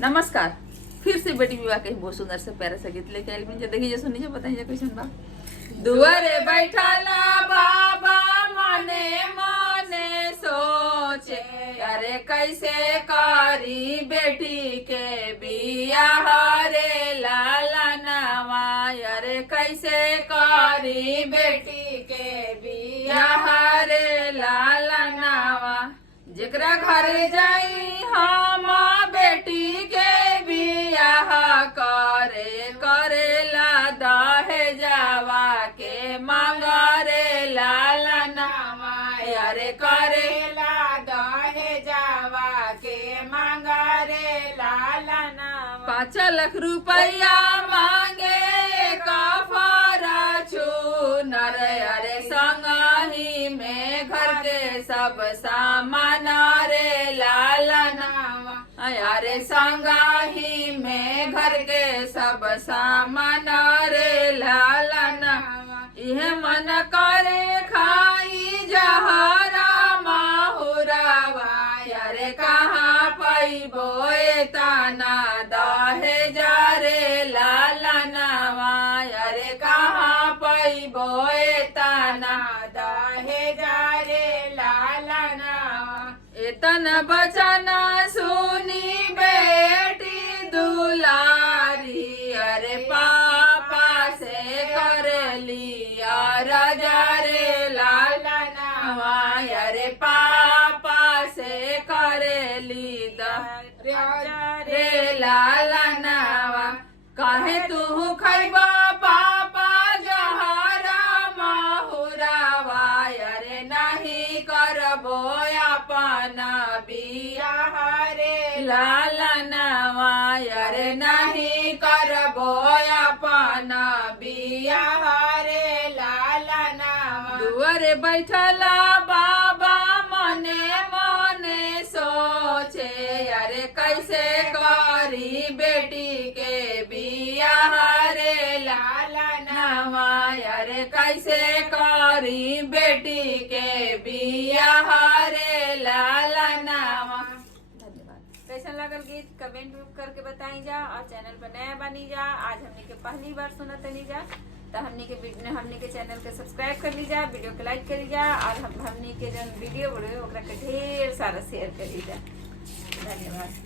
नमस्कार। फिर से बेटी विवाह के बहुत सुंदर से प्यारे से गीत लेके आइल बिन देखिए सुनिए बताइए कैसन बा। दुआरे बैठाला बाबा मने मने सोचे अरे कैसे करी बेटी के बियाह रे लाला नवा अरे कैसे करी बेटी के बियाह रे लाला नवा जेकरा घर जाई हम बेटी के बियाह करे करेला दहे जावा के मांगरे लाला नवा अरे करेला दहे जावा के मांगरे लाला नवा 5 लाख रुपया मांगे कफारा चुनर अरे संगही में घर के सब सामान रे लाला नवा अरे संगही में घर के सब सामान रे लाला नवा यह मन करे खाई जहरा माहुरावा अरे कहाँ पैबो तना दहे जा रे लाला नवा अरे कहाँ पैबो तना दहे जा रे लाला नवा एतन बचन सुनी बेटी दुलारी अरे पापा से कर लिया राजा रे लाला नवा अरे पापा से कर ली राजा रे लाला नवा काहे तू खैबा पापा जहरा माहुरावा अरे नहीं करबो अपना बियाह रे लाला नवा अरे नहीं करबो अपना बियाह रे लाला नवा दुआरे बैठला बाबा मने मने सोचे अरे कैसे करी बेटी के बियाह रे लाला नवा अरे कैसे करी बेटी के बियाह रे लाला नवा। धन्यवाद। कैसा लगल गीत कमेंट करके बताई जा और चैनल पर नया बनी जा। आज हमने के पहली बार सुनत नहीं जा तो हमने के चैनल के सब्सक्राइब कर लीजा, वीडियो के लाइक कर लीजा और हमने के जो वीडियो बड़े ओकरा के ढेर सारा शेयर कर लीजा। धन्यवाद।